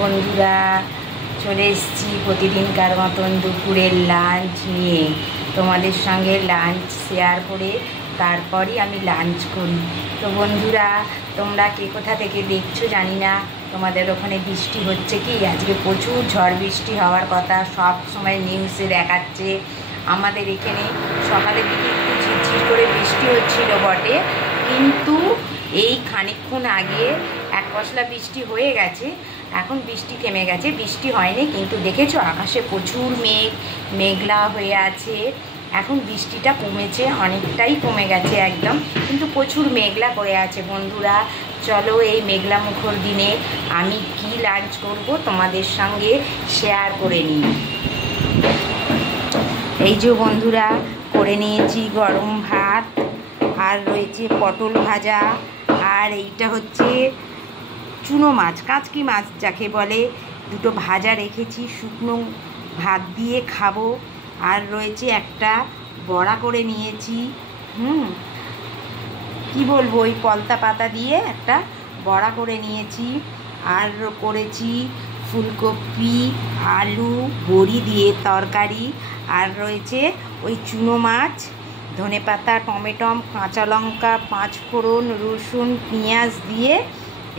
বন্ধুরা, চলে এসেছি প্রতিদিনকার মতন দুপুরের লাঞ্চ নিয়ে। তোমাদের সঙ্গে লাঞ্চ শেয়ার করে তারপরই আমি লাঞ্চ করি। তো বন্ধুরা, তোমরা কে কোথা থেকে দেখছো জানি না। তোমাদের ওখানে বৃষ্টি হচ্ছে কি? আজকে প্রচুর ঝড় বৃষ্টি হওয়ার কথা, সব সময় নিউজে দেখাচ্ছে। আমাদের এখানে সকালের দিকে একটু ঝিরঝির করে বৃষ্টি হচ্ছিল বটে, কিন্তু এই খানিকক্ষণ আগে এক পশলা বৃষ্টি হয়ে গেছে। এখন বৃষ্টি থেমে গেছে, বৃষ্টি হয়নি, কিন্তু দেখেছো আকাশে প্রচুর মেঘলা হয়ে আছে। এখন বৃষ্টিটা কমেছে, অনেকটাই কমে গেছে একদম, কিন্তু প্রচুর মেঘলা করে আছে। বন্ধুরা চলো, এই মেঘলা মুখর দিনে আমি কি লাঞ্চ করব তোমাদের সঙ্গে শেয়ার করে নিই। এই যে বন্ধুরা, করে নিয়েছি গরম ভাত, আর রয়েছে পটল ভাজা, আর এইটা হচ্ছে চুনো মাছ, কাঁচকি মাছ যাকে বলে, দুটো ভাজা রেখেছি, শুকনো ভাত দিয়ে খাবো। আর রয়েছে একটা বড়া করে নিয়েছি, কি বলবো, ওই পলতা পাতা দিয়ে একটা বড়া করে নিয়েছি। আর করেছি ফুলকপি আলু বড়ি দিয়ে তরকারি। আর রয়েছে ওই চুনো মাছ, ধনেপাতা টমেটো কাঁচা লঙ্কা পাঁচফোড়ন রসুন পেঁয়াজ দিয়ে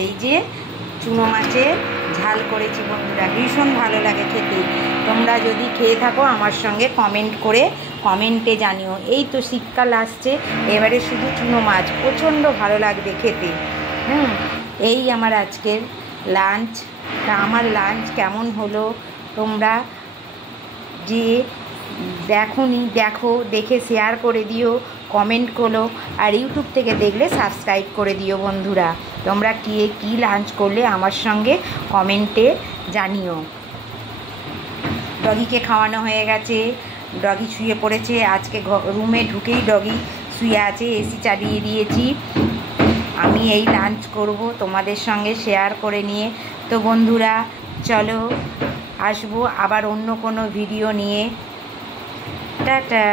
এই যে চুনো মাছের ঝাল করেছি। বন্ধুরা ভীষণ ভালো লাগে খেতে। তোমরা যদি খেয়ে থাকো আমার সঙ্গে কমেন্ট করে কমেন্টে জানিও। এই তো শীতকাল আসছে, এবারে শুধু চুনো মাছ প্রচণ্ড ভালো লাগবে খেতে। এই আমার আজকের লাঞ্চ। তা আমার লাঞ্চ কেমন হলো তোমরা যে দেখো, দেখে শেয়ার করে দিও, কমেন্ট করো। আর ইউটিউব থেকে দেখলে সাবস্ক্রাইব করে দিও। বন্ধুরা তোমরা কি লাঞ্চ করলে আমার সঙ্গে কমেন্টে জানিও। ডগিকে খাওয়ানো হয়ে গেছে, ডগি শুয়ে পড়েছে। আজকে রুমে ঢুকেই ডগি শুয়ে আছে, এসি চালিয়ে দিয়েছি। আমি এই লাঞ্চ করব তোমাদের সঙ্গে শেয়ার করে নিয়ে। তো বন্ধুরা চলো, আসবো আবার অন্য কোনো ভিডিও নিয়ে। টাটা।